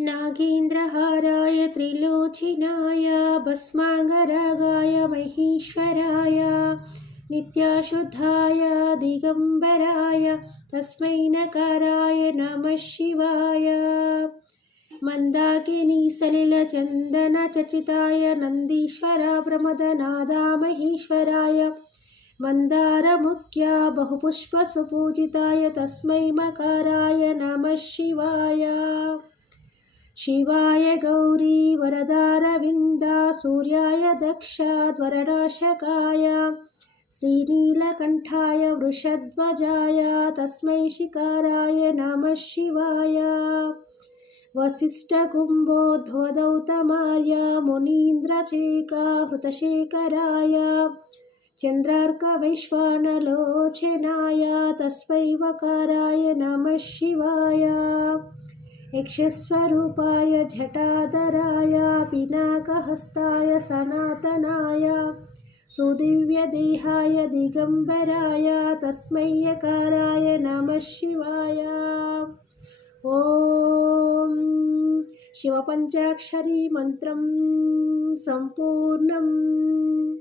नागेन्द्रहाराय त्रिलोचनाय भस्माङ्गरागाय महेश्वराय नित्याशुद्धाय दिगम्बराय तस्मै नकाराय नमः शिवाय। मन्दाकिनी सलिलचन्दनचर्चिताय नन्दीश्वर प्रमदनादा महेश्वराय मन्दारमुख्या बहुपुष्पसुपूजिताय तस्मै मकाराय नमः शिवाय। शिवाय गौरी वरदारविन्दा सूर्याय दक्षाध्वरनाशकाय श्रीनीलकण्ठाय वृषध्वजाय तस्मै शिकाराय नमः शिवाय। वसिष्ठकुम्भोद्भवगौतमार्य मुनीन्द्रचेका हृतशेखराय चन्द्रार्कवैश्वानलोचनाय तस्मै वकाराय नमः शिवाय। यक्षस्वरूपाय जटाधराय पिनाकहस्ताय सनातनाय सुदिव्यदेहाय दिगम्बराय तस्मै यकाराय नमः शिवाय। ॐ शिवपञ्चाक्षरी मन्त्रं सम्पूर्णम्।